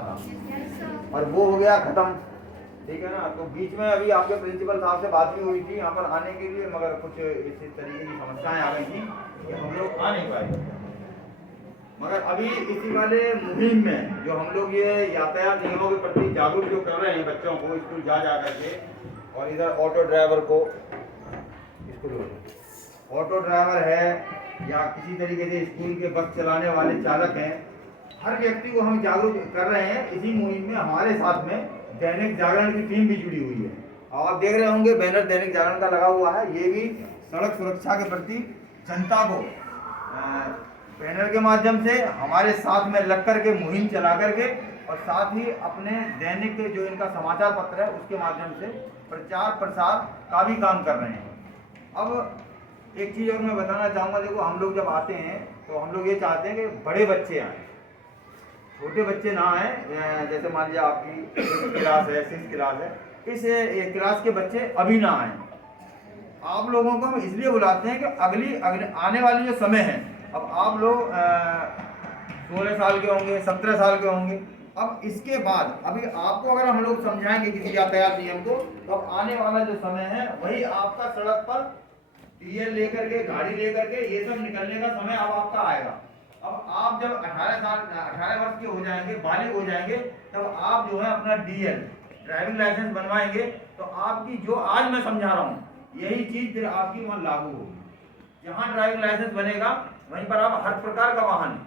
और वो हो गया खत्म। ठीक है ना। तो बीच में अभी आपके प्रिंसिपल साहब से बात भी हुई थी यहाँ पर आने के लिए, मगर कुछ इस तरीके की समस्याएं आ गई थी कि हम लोग आ नहीं पाए। मगर अभी इसी वाले मुहिम में जो हम लोग ये यातायात नियमों के प्रति जागरूक जो कर रहे हैं बच्चों को स्कूल जा करके, और इधर ऑटो ड्राइवर को स्कूल ऑटो ड्राइवर है या किसी तरीके से स्कूल के बस चलाने वाले चालक हैं, हर व्यक्ति को हम जागरूक कर रहे हैं। इसी मुहिम में हमारे साथ में दैनिक जागरण की टीम भी जुड़ी हुई है। और आप देख रहे होंगे बैनर दैनिक जागरण का लगा हुआ है। ये भी सड़क सुरक्षा के प्रति जनता को बैनर के माध्यम से हमारे साथ में लग करके मुहिम चला करके, और साथ ही अपने दैनिक जो इनका समाचार पत्र है उसके माध्यम से प्रचार प्रसार का भी काम कर रहे हैं। अब एक चीज़ और मैं बताना चाहूँगा, देखो हम लोग जब आते हैं तो हम लोग ये चाहते हैं कि बड़े बच्चे आएँ, छोटे बच्चे ना आए। जैसे मान लीजिए आपकी 6th क्लास है, 6th क्लास है, इस क्लास के बच्चे अभी ना आए। आप लोगों को हम इसलिए बुलाते हैं कि अगली आने वाली जो समय है, अब आप लोग 16 साल के होंगे, 17 साल के होंगे। अब इसके बाद अभी आपको अगर हम लोग समझाएंगे किसी यातायात नियम को, तो अब आने वाला जो समय है वही आपका सड़क पर टीएल लेकर के, गाड़ी लेकर के ये सब निकलने का समय अब आपका आएगा। अब आप जब 18 वर्ष के हो जाएंगे, बालिग हो जाएंगे, तब आप जो है अपना डीएल ड्राइविंग लाइसेंस बनवाएंगे। तो आपकी जो आज मैं समझा रहा हूँ यही चीज फिर आपकी वहाँ लागू होगी। जहाँ ड्राइविंग लाइसेंस बनेगा वहीं पर आप हर प्रकार का वाहन,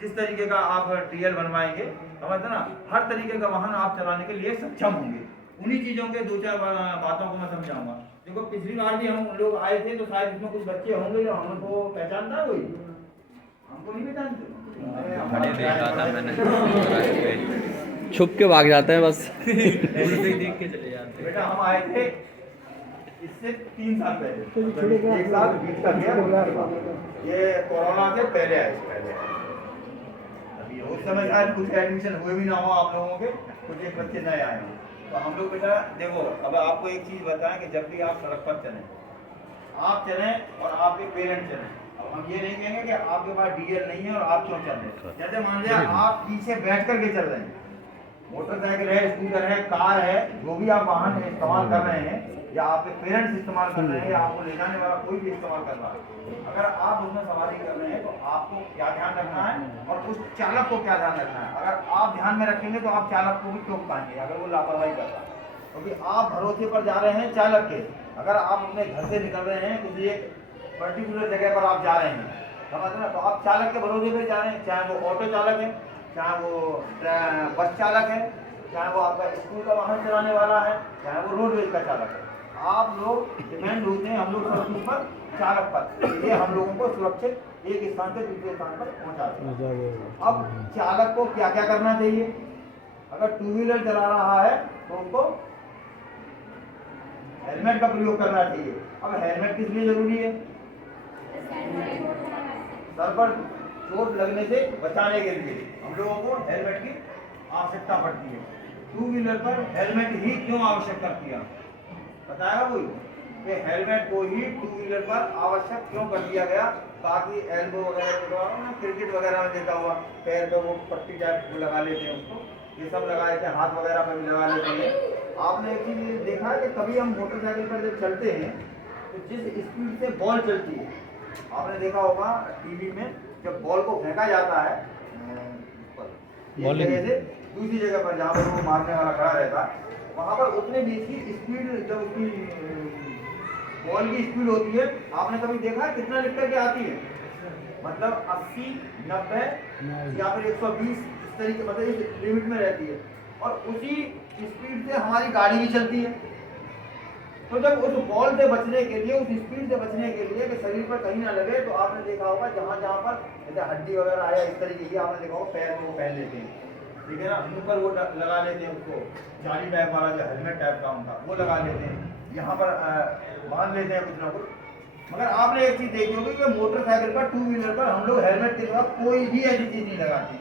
जिस तरीके का आप डीएल बनवाएंगे, समझते ना, हर तरीके का वाहन आप चलाने के लिए सक्षम होंगे। उन्हीं चीज़ों के 2-4 बातों को मैं समझाऊंगा। देखो पिछली बार भी हम लोग आए थे तो शायद इसमें कुछ बच्चे होंगे जो हमको पहचानता है, कोई हमको नहीं पहचानते। छुप के भाग जाते हैं बस। देख के चले जाते हैं। बेटा हम आए थे इससे 3 साल पहले, 1 साल बीच का गया, ये कोरोना से पहले आए। अभी उस समय शायद कुछ एडमिशन हुए भी ना हो आप लोगों के, कुछ एक बच्चे नए आए हों। तो हम लोग बेटा देखो, अब आपको एक चीज़ बताएं कि जब भी आप सड़क पर चलें, आप चलें और आपके पेरेंट्स चलें। अब हम ये नहीं कहेंगे कि आपके पास डीएल नहीं है और आप क्यों चल रहे हैं। जैसे मान लिया आप पीछे बैठ करके चल रहे हैं, मोटरसाइकिल है, स्कूटर है, कार है, जो भी आप वाहन इस्तेमाल कर रहे हैं, या आपके पेरेंट्स इस्तेमाल कर रहे हैं, या आपको ले जाने वाला कोई भी इस्तेमाल कर रहा है, अगर आप उसमें सवारी कर रहे हैं तो आपको क्या ध्यान रखना है और उस चालक को क्या ध्यान रखना है। अगर आप ध्यान में रखेंगे तो आप चालक को भी टोक पाएंगे अगर वो लापरवाही करता है, क्योंकि आप भरोसे पर जा रहे हैं चालक के। अगर आप अपने घर से निकल रहे हैं किसी एक पर्टिकुलर जगह पर आप जा रहे हैं, समझ ना, तो आप चालक के भरोसे पर जा रहे हैं, चाहे वो ऑटो चालक है, चाहे वो बस चालक है, चाहे वो आपका स्कूल का वाहन चलाने वाला है, चाहे वो रोडवेज का चालक है। आप लोग डिपेंड होते हैं हम लोग सब पर चालक पर, ये हम लोगों को सुरक्षित एक स्थान से दूसरे स्थान पर पहुंचाते हैं। अब चालक को क्या क्या करना चाहिए? अगर 2 व्हीलर चला रहा है तो उसको हेलमेट का प्रयोग करना चाहिए। अब हेलमेट किस लिए जरूरी है? सर पर चोट लगने से बचाने के लिए हम लोगों को हेलमेट की आवश्यकता पड़ती है। 2 व्हीलर पर हेलमेट ही क्यों आवश्यक कर दिया, बताएगा कोई कि हेलमेट को ही 2 व्हीलर पर आवश्यक क्यों कर दिया गया? ताकि एल्बो वगैरह, क्रिकेट वगैरह में देखा हुआ पैर पे वो पट्टी टाइप लगा लेते हैं, उसको ये सब लगा लेते हैं, हाथ वगैरह पर भी लगा लेते हैं। आपने एक चीज देखा है कि कभी हम मोटरसाइकिल पर जब चलते हैं तो जिस स्पीड से बॉल चलती है, आपने देखा होगा टीवी में, जब बॉल को फेंका जाता है एक जगह से दूसरी जगह पर जहाँ पर वो मारने वाला खड़ा रहता है, वहाँ पर उतने बीच की स्पीड, जब उसकी बॉल की स्पीड होती है, आपने कभी देखा है कितना लिख करके आती है? मतलब 80, 90 या फिर 120, इस तरीके, मतलब इस लिमिट में रहती है। और उसी स्पीड से हमारी गाड़ी भी चलती है। तो जब उस बॉल से बचने के लिए, उस स्पीड से बचने के लिए कि शरीर पर कहीं ना लगे, तो आपने देखा होगा जहाँ जहाँ पर जैसे हड्डी वगैरह आया इस तरीके की, आपने देखा होगा पैर में वो पहन लेते हैं, ठीक है ना, मुँह पर वो लगा लेते हैं, उसको जाली टाइप वाला जो हेलमेट टाइप का उनका वो लगा लेते हैं, यहाँ पर बांध लेते हैं कुछ ना कुछ। मगर आपने एक चीज़ देखी होगी कि मोटरसाइकिल पर, 2 व्हीलर पर हम लोग हेलमेट के साथ कोई भी ऐसी चीज़ नहीं लगाती।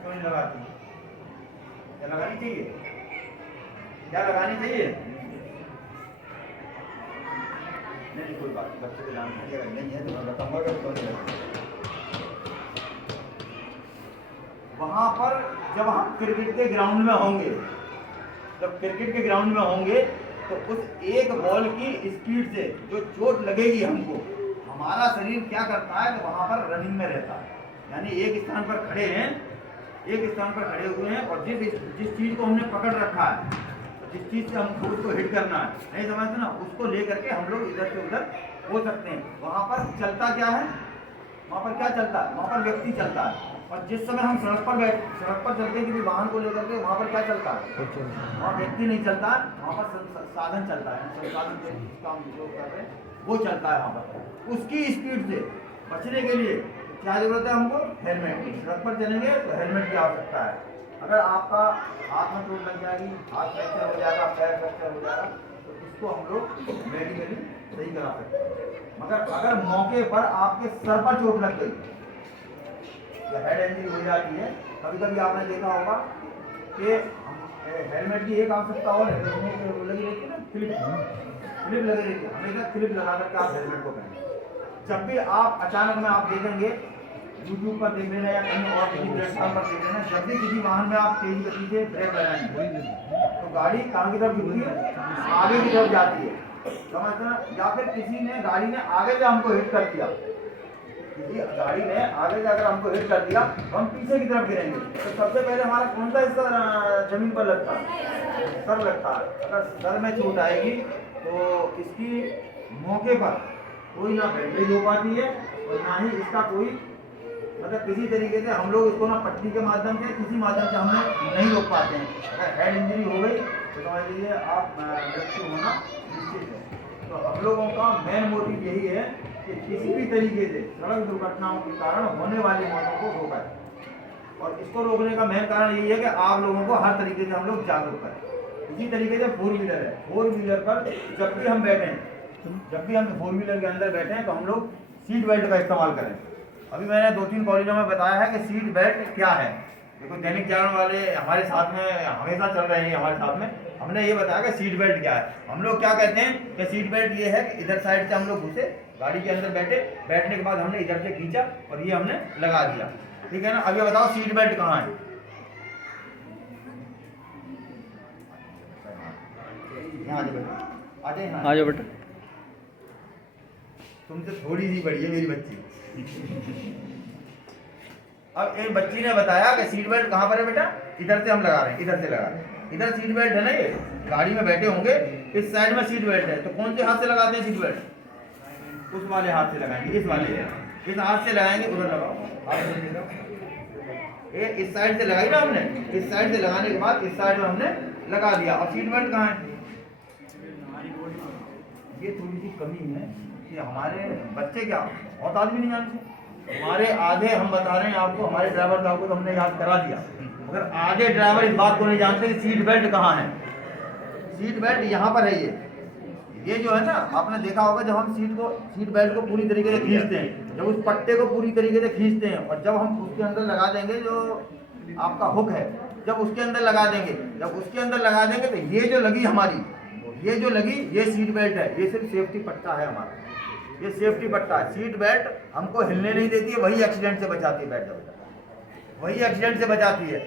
क्यों नहीं लगाती? क्या लगानी चाहिए? क्या लगानी चाहिए? नहीं कोई बात, बच्चे को जानकारी नहीं है तो मैं बताऊंगा कि कौन सी लगानी। वहाँ पर जब हम क्रिकेट के ग्राउंड में होंगे, जब क्रिकेट के ग्राउंड में होंगे तो उस एक बॉल की स्पीड से जो चोट लगेगी हमको, हमारा शरीर क्या करता है कि वहाँ पर रनिंग में रहता है। यानी एक स्थान पर खड़े हैं, एक स्थान पर खड़े हुए हैं और जिस चीज़ को हमने पकड़ रखा है, जिस चीज़ से हमको उसको हिट करना है, नहीं समझते ना, उसको लेकर के हम लोग इधर से उधर हो सकते हैं। वहाँ पर चलता क्या है, वहाँ पर क्या चलता है, वहाँ पर व्यक्ति चलता है। और जिस समय हम सड़क पर चलते हैं किसी वाहन को लेकर के, वहाँ पर क्या चलता है, वहाँ व्यक्ति नहीं चलता, वहाँ पर साधन चलता है, संसाधन जिसका हम उपयोग कर रहे हैं वो चलता है वहाँ पर। उसकी स्पीड से बचने के लिए क्या जरूरत है हमको, हेलमेट की। सड़क पर चलेंगे तो हेलमेट की आवश्यकता है। अगर आपका हाथ में चोट लग जाएगी, हाथ फ्रैक्चर हो जाएगा, पैर फ्रैक्चर हो जाएगा, तो इसको हम लोग मेडिकली सही करा सकते हैं। मगर अगर मौके पर आपके सर पर चोट लग गई या हेड इंजरी हो जाती है, कभी कभी आपने देखा होगा कि हेलमेट की एक आवश्यकता और है, वो लगी रहती है ना, क्लिप लगी रहती है, हमेशा क्लिप लगा करके आप हेलमेट को पहनें। जब भी आप अचानक में आप देखेंगे, यूट्यूब पर देख लेना या कहीं और किसी प्लेटफॉर्म पर देख लेना, जब भी किसी वाहन में आप तेज गति से ब्रेक लगाएंगे तो गाड़ी कहाँ की तरफ गिरती है, आगे की तरफ जाती है, समझते ना। या फिर किसी ने गाड़ी ने आगे से हमको हिट कर दिया, किसी गाड़ी ने आगे से अगर हमको हिट कर दिया तो हम पीछे की तरफ गिरेंगे, तो सबसे पहले हमारा कौन सा हिस्सा जमीन पर लगता है, सर लगता है। अगर सर में चोट आएगी तो इसकी मौके पर कोई ना बैंडेज हो पाती है और ना ही इसका कोई मतलब किसी तरीके से हम लोग इसको ना पट्टी के माध्यम से किसी माध्यम से हमने नहीं रोक पाते हैं। अगर हेड इंजरी हो गई तो समझ लीजिए आप मृत्यु होना निश्चित है। तो हम लोगों का मेन मोटिव यही है कि किसी भी तरीके से सड़क दुर्घटनाओं के कारण होने वाली मौतों को रोका है। और इसको रोकने का मेन कारण यही है कि आप लोगों को हर तरीके से हम लोग जागरूक करें। इसी तरीके से 4 व्हीलर है, 4 व्हीलर पर जब भी हम बैठें, जब भी हम 4 व्हीलर के अंदर बैठे हैं तो हम लोग सीट बेल्ट का इस्तेमाल करें। अभी मैंने 2-3 कॉलेजों में बताया है कि सीट बेल्ट क्या है। देखो दैनिक जागरण वाले हमारे साथ में हमेशा चल रहे हैं, हमारे साथ में हमने ये बताया कि सीट बेल्ट क्या है। हम लोग क्या कहते हैं कि सीट बेल्ट ये है कि इधर साइड से हम लोग घुसे, गाड़ी के अंदर बैठे, बैठने के बाद हमने इधर से खींचा और ये हमने लगा दिया, ठीक है ना। अब ये बताओ सीट बेल्ट कहाँ है, यहाँ आ जाओ बेटा, तुमसे थोड़ी सी बड़ी है मेरी बच्ची। अब एक बच्ची ने बताया कि सीट बेल्ट कहाँ पर है बेटा, इधर से हम लगा रहे हैं, इधर से लगा रहे हैं, इधर सीट बेल्ट है ना, ये गाड़ी में बैठे होंगे, इस साइड में सीट बेल्ट है, तो कौन से हाथ से लगाते हैं सीट बेल्ट, उस वाले हाथ से लगाएंगे, इस वाले, इस हाथ से लगाएंगे, उधर लगाओ, ये इस साइड से लगाई ना हमने, इस साइड से लगाने के बाद इस साइड में हमने लगा दिया। और सीट बेल्ट कहाँ है, ये थोड़ी सी कमी है कि हमारे बच्चे क्या बहुत आदमी नहीं जानते। हमारे आधे हम बता रहे हैं आपको, हमारे ड्राइवर साहब को तो हमने याद करा दिया, मगर आधे ड्राइवर इस बात को नहीं जानते कि सीट बेल्ट कहाँ है। सीट बेल्ट यहाँ पर है, ये जो है ना, आपने देखा होगा जब हम सीट बेल्ट को पूरी तरीके से खींचते हैं, जब उस पट्टे को पूरी तरीके से खींचते हैं और जब हम उसके अंदर लगा देंगे, जो आपका हुक है, जब उसके अंदर लगा देंगे, तो ये जो लगी हमारी, ये जो लगी, ये सीट बेल्ट है, ये सिर्फ सेफ्टी पट्टा है हमारा, ये सेफ्टी पट्टा है। सीट बेल्ट हमको हिलने नहीं देती है, वही एक्सीडेंट से बचाती है, वही एक्सीडेंट से बचाती है।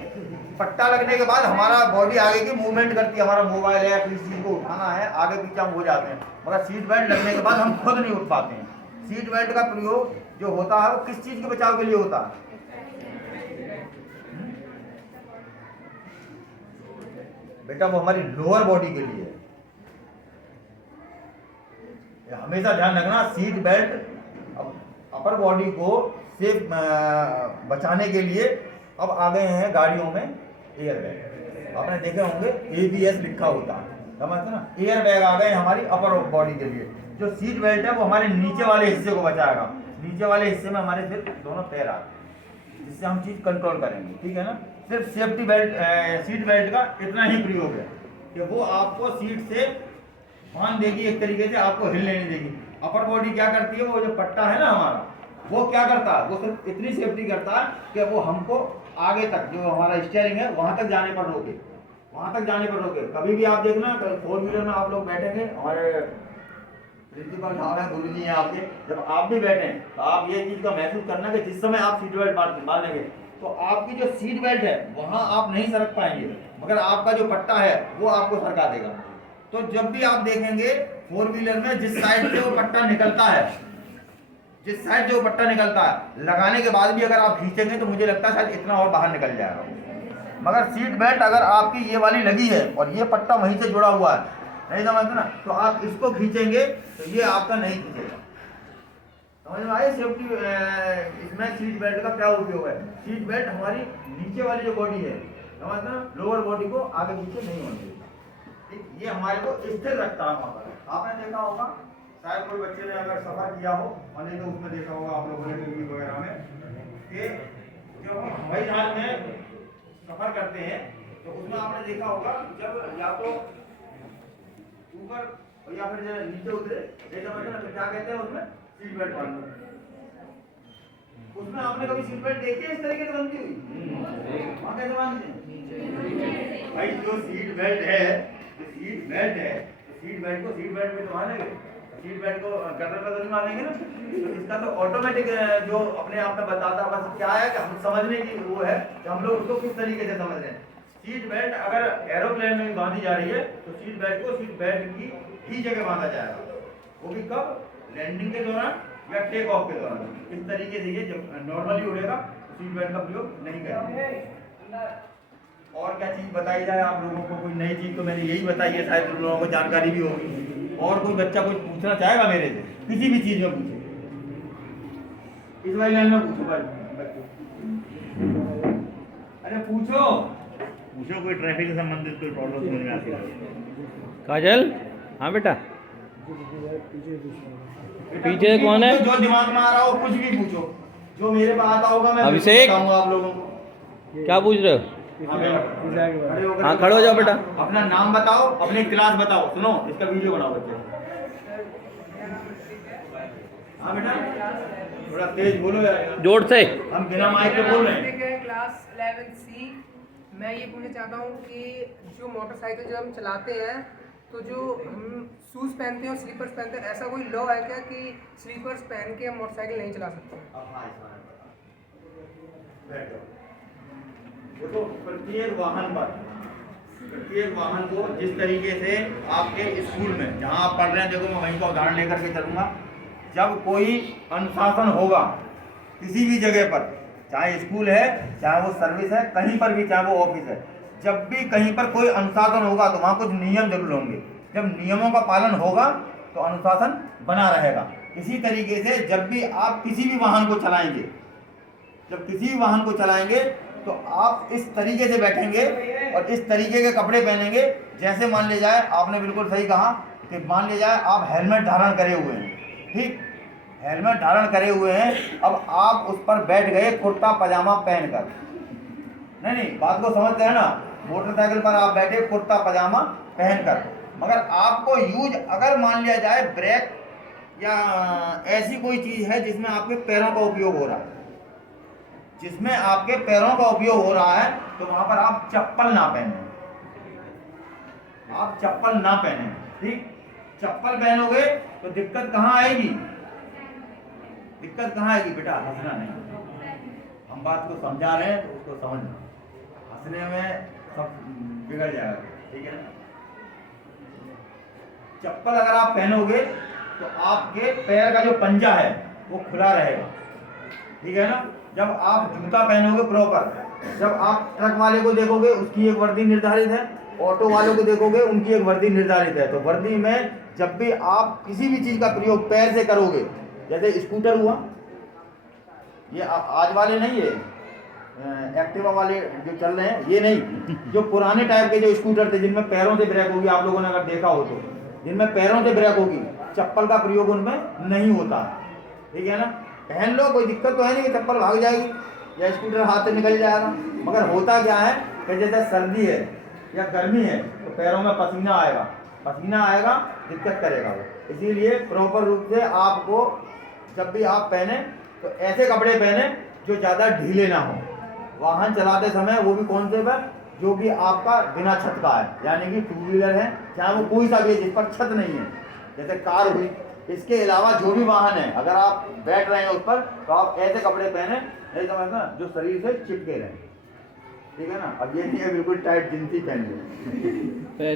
पट्टा लगने के बाद हमारा बॉडी आगे की मूवमेंट करती है, हमारा मोबाइल है या किसी चीज़ को उठाना है, आगे पीछे हम हो जाते हैं, मगर सीट बेल्ट लगने के बाद हम खुद नहीं उठ पाते हैं। सीट बेल्ट का प्रयोग जो होता है वो किस चीज़ के बचाव के लिए होता है, बेटा वो हमारी लोअर बॉडी के लिए। हमेशा ध्यान रखना, सीट बेल्ट अपर बॉडी को सेफ बचाने के लिए। अब आ गए हैं गाड़ियों में एयर बैग, आपने देखे होंगे ABS लिखा होता है, समझते ना। एयर बैग आ गए हमारी अपर बॉडी के लिए। जो सीट बेल्ट है वो हमारे नीचे वाले हिस्से को बचाएगा, नीचे वाले हिस्से में हमारे सिर्फ दोनों पैर आते हैं, जिससे हम चीज़ कंट्रोल करेंगे, ठीक है ना। सिर्फ सेफ्टी बेल्ट, सीट बेल्ट का इतना ही प्रयोग है कि वो आपको सीट से बांध देगी, एक तरीके से आपको हिलने नहीं देगी। अपर बॉडी क्या करती है, वो जो पट्टा है ना हमारा, वो क्या करता है, वो सिर्फ इतनी सेफ्टी करता है कि वो हमको आगे तक, जो हमारा स्टीयरिंग है वहां तक जाने पर रोके, वहां तक जाने पर रोके। कभी भी आप देखना 4 व्हीलर में आप लोग बैठेंगे, हमारे प्रिंसिपल साहब हैं, गुरु जी हैं आपके, जब आप भी बैठें तो आप ये चीज़ का महसूस करना कि जिस समय आप सीट बेल्ट बांधेंगे तो आपकी जो सीट बेल्ट है वहाँ आप नहीं सरक पाएंगे, मगर आपका जो पट्टा है वो आपको सरका देगा। तो जब भी आप देखेंगे 4 व्हीलर में जिस साइड से वो पट्टा निकलता है, जिस साइड से वो पट्टा निकलता है, लगाने के बाद भी अगर आप खींचेंगे तो मुझे लगता है शायद इतना और बाहर निकल जाएगा। मगर सीट बेल्ट अगर आपकी ये वाली लगी है और ये पट्टा वहीं से जुड़ा हुआ है, नहीं समझते ना, तो आप इसको खींचेंगे तो ये आपका नहीं खींचेगा। समझ में आए सेफ्टी इसमें सीट बेल्ट का क्या उपयोग है। सीट बेल्ट हमारी नीचे वाली जो बॉडी है, समझते ना, लोअर बॉडी को आगे पीछे नहीं होनी चाहिए। ये हमारे को स्थिर रखता है। वहाँ पर आपने देखा होगा, शायद कोई बच्चे ने अगर सफर किया हो, और नहीं तो उसमें देखा होगा आप लोगों ने टीवी वगैरह में, कि जब हम हवाई जहाज में सफर करते हैं तो उसमें आपने देखा होगा जब या तो ऊपर या फिर नीचे उतरे, तो क्या कहते हैं उसमें सीट बेल्ट बांधो। उसमें आपने कभी सीट बेल्ट देखी है इस तरीके से बनती हुई? वहाँ कैसे बांधते हैं भाई? जो सीट बेल्ट है, जो सीट बेल्ट है, तो सीट बेल्ट को सीट बेल्ट में तो बांधेंगे, सीट बेल्ट को गर्दन पर तो नहीं बांधेंगे ना। तो इसका तो ऑटोमेटिक जो अपने आप में बताता, बस क्या है कि हम समझने की वो है कि हम लोग उसको किस तरीके से समझ रहे हैं। सीट बेल्ट अगर एरोप्लेन में भी बांधी जा रही है तो सीट बेल्ट को सीट बेल्ट की ही जगह बांधा जाएगा, वो भी कब? लैंडिंग के दौरान या टेक ऑफ के दौरान। इस तरीके से ये जब नॉर्मली उड़ेगा तो सीट बेल्ट का प्रयोग नहीं करेंगे। और क्या चीज बताई जाए आप लोगों को? कोई नई चीज तो मैंने यही बताई है, शायद तुम लोगों को जानकारी भी होगी। और कोई बच्चा कुछ पूछना चाहेगा मेरे से, किसी भी चीज में पूछे, इस वाली लाइन में पूछो भाई बच्चों, अरे पूछो कोई ट्रैफिक से संबंधित कोई प्रॉब्लम समझ में आती है? काजल, हाँ बेटा, पीछे कौन है? जो दिमाग में आ रहा हो कुछ भी पूछो, जो मेरे पास आता होगा मैं अभिषेक, बताऊंगा आप लोगों को। क्या पूछ रहे हो? हाँ खड़े हो जाओ बेटा। अपना नाम बताओ, अपनी क्लास बताओ। सुनो, इसका वीडियो बनाओ बच्चे। हाँ बेटा, थोड़ा तेज बोलो यार, जोर से। हम बिना माइक के बोल रहे हैं। Class 11C। मैं ये पूछना चाहता हूँ कि जो मोटरसाइकिल जब हम चलाते हैं तो जो हम शूज़ पहनते हैं और स्लीपर्स पहनते हैं, ऐसा कोई लॉ है क्या कि स्लीपर्स पहन के हम मोटरसाइकिल नहीं चला सकते? देखो, प्रत्येक वाहन को जिस तरीके से आपके स्कूल में जहाँ आप पढ़ रहे हैं, देखो मैं वहीं का उदाहरण लेकर के चलूँगा। जब कोई अनुशासन होगा किसी भी जगह पर, चाहे स्कूल है, चाहे वो सर्विस है, कहीं पर भी, चाहे वो ऑफिस है, जब भी कहीं पर कोई अनुशासन होगा तो वहाँ कुछ नियम जरूर होंगे। जब नियमों का पालन होगा तो अनुशासन बना रहेगा। इसी तरीके से जब भी आप किसी भी वाहन को चलाएंगे, जब किसी भी वाहन को चलाएंगे तो आप इस तरीके से बैठेंगे और इस तरीके के कपड़े पहनेंगे। जैसे मान ले जाए, आपने बिल्कुल सही कहा कि मान ले जाए आप हेलमेट धारण करे हुए हैं, ठीक, हेलमेट धारण करे हुए हैं, अब आप उस पर बैठ गए कुर्ता पजामा पहनकर। नहीं, बात को समझते हैं ना, मोटरसाइकिल पर आप बैठे कुर्ता पजामा पहनकर, मगर आपको यूज अगर मान लिया जाए ब्रेक या ऐसी कोई चीज़ है जिसमें आपके पैरों का उपयोग हो रहा है, जिसमें आपके पैरों का उपयोग हो रहा है, तो वहां पर आप चप्पल ना पहने, आप चप्पल ना पहने, ठीक। चप्पल पहनोगे तो दिक्कत कहाँ आएगी? दिक्कत कहाँ आएगी बेटा? हंसना नहीं, हम बात को समझा रहे हैं तो उसको समझना, हंसने में सब बिगड़ जाएगा, ठीक है ना। चप्पल अगर आप पहनोगे तो आपके पैर का जो पंजा है वो खुला रहेगा, ठीक है ना। जब आप जूता पहनोगे प्रॉपर, जब आप ट्रक वाले को देखोगे उसकी एक वर्दी निर्धारित है, ऑटो वालों को देखोगे उनकी एक वर्दी निर्धारित है। तो वर्दी में जब भी आप किसी भी चीज़ का प्रयोग पैर से करोगे, जैसे स्कूटर हुआ, ये आज वाले नहीं है, एक्टिवा वाले जो चल रहे हैं ये नहीं, जो पुराने टाइप के जो स्कूटर थे जिनमें पैरों से ब्रेक होगी, आप लोगों ने अगर देखा हो तो, जिनमें पैरों से ब्रेक होगी, चप्पल का प्रयोग उनमें नहीं होता, ठीक है ना। पहन लो, कोई दिक्कत तो है नहीं कि चप्पल भाग जाएगी या स्कूटर हाथ से निकल जाएगा, मगर होता क्या है कि जैसे सर्दी है या गर्मी है तो पैरों में पसीना आएगा, पसीना आएगा दिक्कत करेगा वो। इसीलिए प्रॉपर रूप से आपको जब भी आप पहने तो ऐसे कपड़े पहने जो ज़्यादा ढीले ना हो। वाहन चलाते समय वो भी कौन से पर, जो कि आपका बिना छत का है, यानी कि टू व्हीलर है, चाहे वो कोई सा भी है जिस पर छत नहीं है, जैसे कार हुई, इसके अलावा जो भी वाहन है, अगर आप बैठ रहे हैं उस पर, तो आप ऐसे कपड़े पहने, नहीं समझना, जो शरीर से चिपके रहे, ठीक है ना। अब ये नहीं है बिल्कुल टाइट जींस ही पहन लो,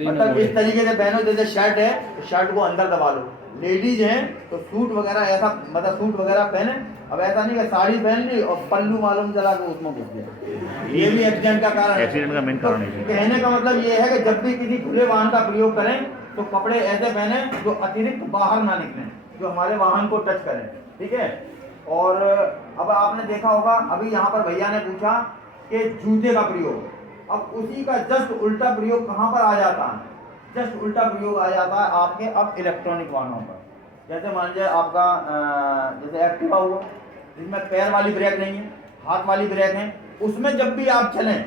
मतलब इस तरीके से पहनो जैसे शर्ट है तो शर्ट को अंदर दबा लो। लेडीज हैं तो सूट वगैरह ऐसा, मतलब सूट वगैरह पहने। अब ऐसा नहीं कि साड़ी पहन ली और पल्लू मालूम चला के उसमें घुस गया, ये भी एक्सीडेंट का कारण है। एक्सीडेंट का मेन कारण है। कहने का मतलब ये है कि जब भी किसी खुले वाहन का प्रयोग करें तो कपड़े ऐसे पहने जो अतिरिक्त बाहर ना निकलें, जो हमारे वाहन को टच करें, ठीक है। और अब आपने देखा होगा, अभी यहाँ पर भैया ने पूछा कि जूते का प्रयोग, अब उसी का जस्ट उल्टा प्रयोग कहाँ पर आ जाता है? जस्ट उल्टा प्रयोग आ जाता है आपके अब इलेक्ट्रॉनिक वाहनों पर। जैसे मान लीजिए आपका जैसे एक्टिवा हुआ, जिसमें पैर वाली ब्रेक नहीं है, हाथ वाली ब्रेक है, उसमें जब भी आप चलें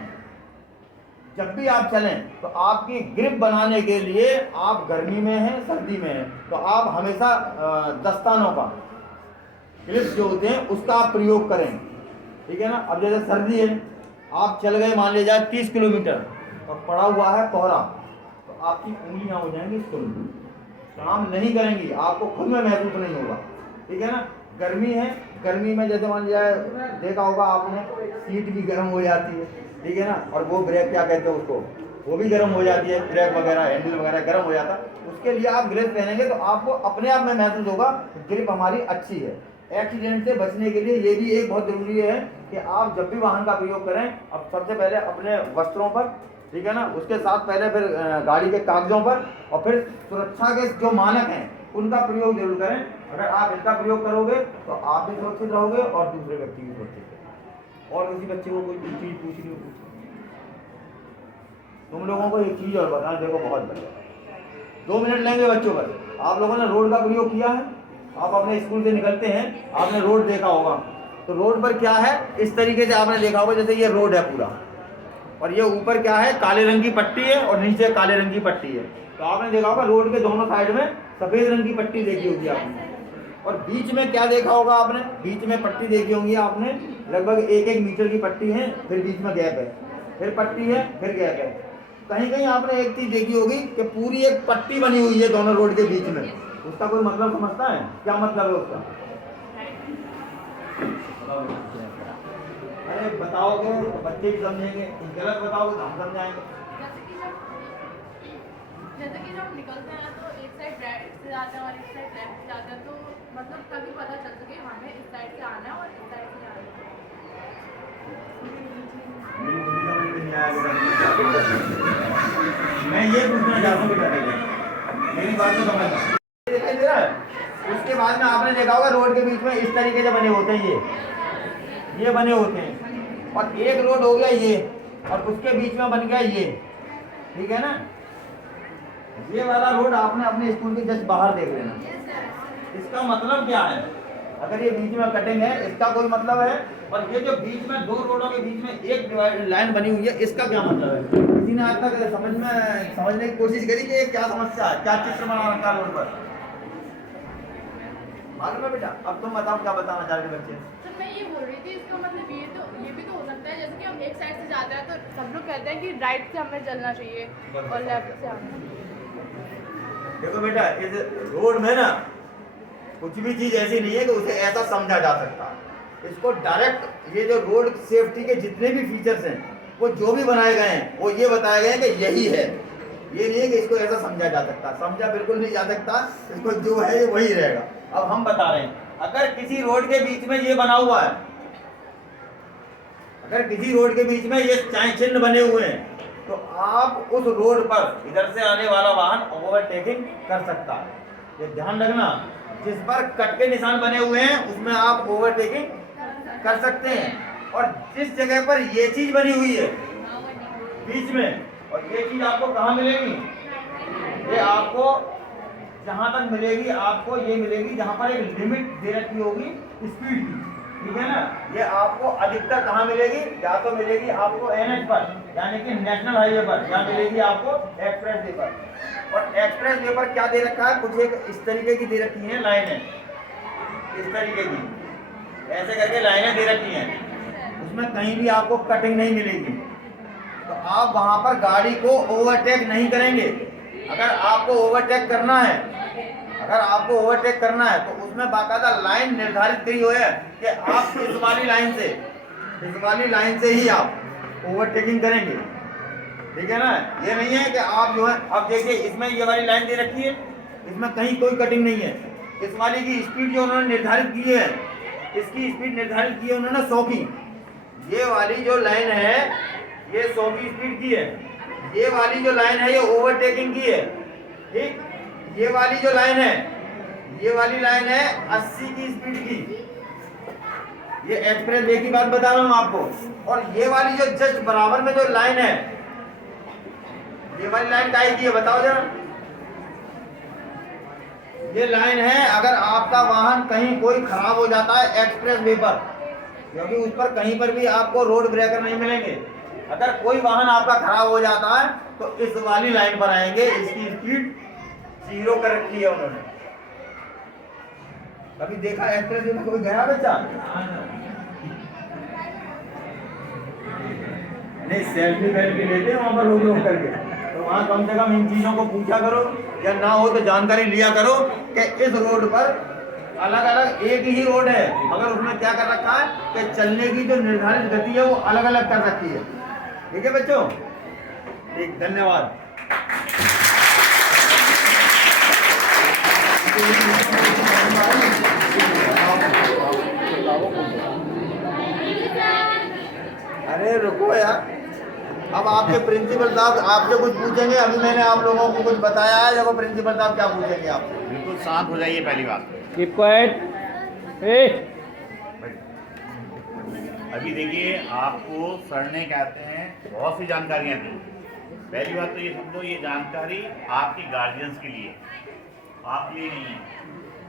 तो आपकी ग्रिप बनाने के लिए, आप गर्मी में हैं सर्दी में हैं, तो आप हमेशा दस्तानों का ग्रिप जो होते हैं उसका आप प्रयोग करें, ठीक है ना। अब जैसे सर्दी है, आप चल गए मान लीजिए 30 किलोमीटर और पड़ा हुआ है कोहरा, तो आपकी उंगलियां हो जाएंगी सुन्न, काम नहीं करेंगी, आपको खुद में महसूस नहीं होगा, ठीक है ना। गर्मी है, गर्मी में जैसे मान लिया देखा होगा आपने, सीट भी गर्म हो जाती है, ठीक है ना। और वो ब्रेक क्या कहते हैं उसको, वो भी गर्म हो जाती है, ब्रेक वगैरह हैंडल वगैरह गर्म हो जाता है। उसके लिए आप ग्रिप पहनेंगे तो आपको अपने आप में महसूस होगा ग्रिप हमारी अच्छी है। एक्सीडेंट से बचने के लिए ये भी एक बहुत जरूरी है कि आप जब भी वाहन का प्रयोग करें, अब सबसे पहले अपने वस्त्रों पर, ठीक है ना, उसके साथ पहले फिर गाड़ी के कागजों पर, और फिर सुरक्षा के जो मानक हैं उनका प्रयोग जरूर करें। अगर आप इनका प्रयोग करोगे तो आप भी सुरक्षित रहोगे और दूसरे व्यक्ति भी सुरक्षित रहेंगे। और किसी बच्चे को कोई चीज़ पूछनी हो, तुम लोगों को एक चीज़ और बता, देखो बहुत बढ़िया, 2 मिनट लेंगे बच्चों पर। आप लोगों ने रोड का प्रयोग किया है, आप अपने स्कूल से निकलते हैं, आपने रोड देखा होगा, तो रोड पर क्या है, इस तरीके से आपने देखा होगा, जैसे ये रोड है पूरा, और ये ऊपर क्या है, काले रंग की पट्टी है और नीचे काले रंग की पट्टी है। तो आपने देखा होगा रोड के दोनों साइड में सफेद रंग की पट्टी देखी होगी आपने, और बीच में क्या देखा होगा आपने, बीच में पट्टी देखी होगी आपने, लगभग 1-1 मीटर की पट्टी है, फिर बीच में गैप है, फिर पट्टी है, फिर गैप है। कहीं कहीं आपने एक चीज देखी होगी कि पूरी एक पट्टी बनी हुई है दोनों रोड के बीच में, उसका कोई मतलब समझता है? क्या मतलब है उसका? अरे बताओगे तो बच्चे भी समझेंगे, गलत बताओगे तो हम समझाएंगे। जैसे कि जब निकलते हैं तो एक साइड राइट से जाते हैं और एक साइड लेफ्ट से जाते हैं, तो मतलब तभी पता चल सके हमें इस साइड से आना है और इस साइड से जाना है। मैं ये पूछना चाहता हूँ बेटा, मेरी बात तो समझना, दिखाई दे रहा है। उसके बाद में आपने देखा होगा रोड के बीच में इस तरीके से बने होते हैं, ये बने होते हैं, और एक रोड हो गया ये, और उसके बीच में बन गया ये, ठीक है ना। ये वाला रोड आपने अपने स्कूल के जस्ट बाहर देख लेना। इसका मतलब क्या है? अगर ये बीच में कटिंग है, इसका कोई मतलब है, और ये जो बीच में 2 रोडों के बीच में एक डिवाइड लाइन बनी हुई है, इसका क्या मतलब है? किसी ने आज तक समझने की कोशिश करी कि ये क्या समस्या है, क्या चित्र बना रखा रोड पर? मालूम है बेटा? अब तुम बताओ क्या बताना चाह रहे बच्चे? तो मैं ये बोल रही थी, इसका मतलब ये भी तो हो सकता है, जैसे कि हम एक साइड से जाते हैं तो सब लोग कहते हैं कि राइट से हमें चलना चाहिए और लेफ्ट से आना। देखो बेटा, इस रोड में ना कुछ भी चीज ऐसी नहीं है कि उसे ऐसा समझा जा सकता। इसको डायरेक्ट ये जो रोड सेफ्टी के जितने भी फीचर्स हैं, वो जो भी बनाए गए हैं, वो ये बताए गए हैं कि यही है। ये नहीं है कि इसको ऐसा समझा जा सकता, समझा बिल्कुल नहीं जा सकता, इसको जो है ये वही रहेगा। अब हम बता रहे हैं, अगर किसी रोड के बीच में ये बना हुआ है, अगर किसी रोड के बीच में ये चिन्ह बने हुए हैं, तो आप उस रोड पर इधर से आने वाला वाहन ओवरटेकिंग कर सकता है। ये ध्यान रखना, जिस पर कट के निशान बने हुए हैं उसमें आप ओवरटेकिंग कर सकते हैं, और जिस जगह पर ये चीज बनी हुई है बीच में, और ये चीज आपको कहाँ मिलेगी? ये आपको जहां तक मिलेगी, आपको ये मिलेगी जहां पर एक लिमिट दे रखी होगी स्पीड की, ठीक है ना। ये आपको अधिकतर कहाँ मिलेगी? या तो मिलेगी आपको NH पर, यानी कि नेशनल हाईवे पर, या मिलेगी आपको एक्सप्रेस वे पर। और एक्सप्रेस वे पर क्या दे रखा है? कुछ एक इस तरीके की दे रखी है लाइनें, इस तरीके की ऐसे करके लाइनें दे रखी हैं, उसमें कहीं भी आपको कटिंग नहीं मिलेगी, तो आप वहां पर गाड़ी को ओवरटेक नहीं करेंगे। अगर आपको ओवरटेक करना है, अगर आपको ओवरटेक करना है तो उसमें बाकायदा लाइन निर्धारित करी हुई है कि आप इस वाली लाइन से ही आप ओवरटेकिंग करेंगे, ठीक है ना। ये नहीं है कि आप जो है, अब देखिए इसमें ये वाली लाइन दे रखी है, इसमें कहीं कोई कटिंग नहीं है। इस वाली की स्पीड जो उन्होंने निर्धारित की है, इसकी स्पीड निर्धारित की है उन्होंने 100 की। ये वाली जो लाइन है ये 100 की स्पीड की है। ये वाली जो लाइन है ये ओवरटेकिंग की है, ठीक। ये वाली जो लाइन है, ये वाली लाइन है 80 की स्पीड की। ये एक्सप्रेस वे की बात बता रहा हूं आपको। और ये वाली जो जस्ट बराबर में जो लाइन है, ये वाली लाइन काहे की है बताओ जरा। ये लाइन है अगर आपका वाहन कहीं कोई खराब हो जाता है एक्सप्रेस वे पर, क्योंकि उस पर कहीं पर भी आपको रोड ब्रेकर नहीं मिलेंगे। अगर कोई वाहन आपका खराब हो जाता है तो इस वाली लाइन पर आएंगे। इसकी स्पीड 0 कर रखी है उन्होंने। कभी देखा एक्सप्रेस वे में कोई गया बच्चा? नहीं, सेल्फी लेते हैं वहां पर रोक करके। तो वहाँ कम से कम इन चीज़ों को पूछा करो, या ना हो तो जानकारी लिया करो कि इस रोड पर अलग अलग एक ही रोड है, मगर उसमें क्या कर रखा है कि चलने की जो निर्धारित गति है वो अलग अलग कर रखी है। ठीक है बच्चों, ठीक, धन्यवाद। अरे रुको यार, अब आपके प्रिंसिपल साहब आपसे कुछ पूछेंगे। अभी मैंने आप लोगों को कुछ बताया है, देखो प्रिंसिपल साहब क्या पूछेंगे आपसे। बिल्कुल शांत हो जाइए पहली बात। Keep quiet. अभी देखिए, आपको सर ने कहते हैं बहुत सी जानकारियाँ दी। पहली बात तो ये समझो, ये जानकारी आपके गार्जियंस के लिए, आप लिए नहीं है।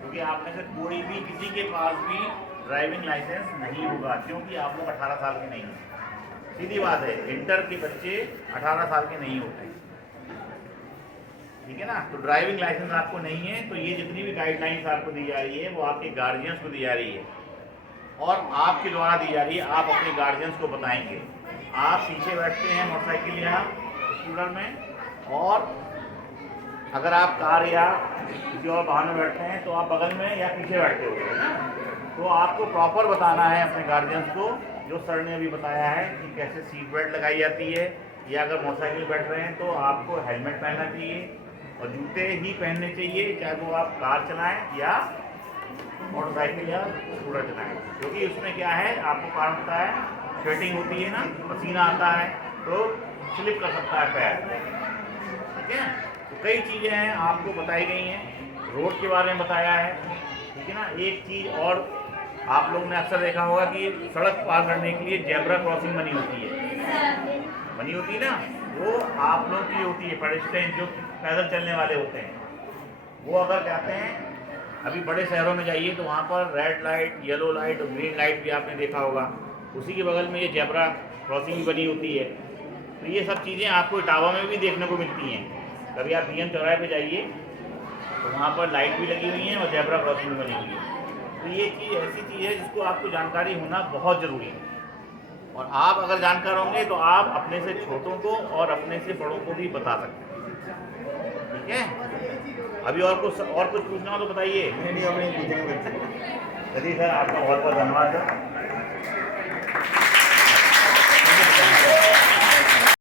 क्योंकि आप में से कोई भी किसी के पास भी ड्राइविंग लाइसेंस नहीं होगा, क्योंकि आप लोग 18 साल के नहीं हैं। सीधी बात है, इंटर के बच्चे 18 साल के नहीं होते, ठीक है ना। तो ड्राइविंग लाइसेंस आपको नहीं है, तो ये जितनी भी गाइडलाइंस आपको दी जा रही है वो आपके गार्जियंस को दी जा रही है और आपके द्वारा दी जा रही है। आप अपने गार्जियंस को बताएंगे। आप पीछे बैठते हैं मोटरसाइकिल या स्कूटर में, और अगर आप कार या किसी और वाहन में बैठते हैं तो आप बगल में या पीछे बैठते हो। तो आपको प्रॉपर बताना है अपने गार्जियंस को, जो सर ने अभी बताया है कि कैसे सीट बेल्ट लगाई जाती है, या अगर मोटरसाइकिल बैठ रहे हैं तो आपको हेलमेट पहनना चाहिए और जूते ही पहनने चाहिए, चाहे वो आप कार चलाएं या मोटरसाइकिल या स्कूटर चलाएं। क्योंकि उसमें क्या है, आपको कारण होता है, स्वेटिंग होती है ना, पसीना आता है तो स्लिप कर सकता है पैर, ठीक है। तो कई चीज़ें हैं आपको बताई गई हैं, रोड के बारे में बताया है, ठीक है ना। एक चीज़ और आप लोग ने अक्सर देखा होगा कि सड़क पार करने के लिए जेब्रा क्रॉसिंग बनी होती है ना, वो आप लोग की होती है, पेडेस्ट्रियन जो पैदल चलने वाले होते हैं। वो अगर कहते हैं, अभी बड़े शहरों में जाइए तो वहाँ पर रेड लाइट, येलो लाइट और ग्रीन लाइट भी आपने देखा होगा, उसी के बगल में ये जेब्रा क्रॉसिंग बनी होती है। तो ये सब चीज़ें आपको इटावा में भी देखने को मिलती हैं। कभी आप BM चौराहे पे जाइए तो वहाँ पर लाइट भी लगी हुई है और जेब्रा क्रॉसिंग भी बनी हुई है। तो ये चीज़ ऐसी चीज़ है जिसको आपको जानकारी होना बहुत ज़रूरी है, और आप अगर जानकार होंगे तो आप अपने से छोटों को और अपने से बड़ों को भी बता सकते हैं, ठीक है। अभी और कुछ पूछना हो तो बताइए। नहीं, हम नहीं पूछेंगे। यदि सर, आपका बहुत बहुत धन्यवाद है।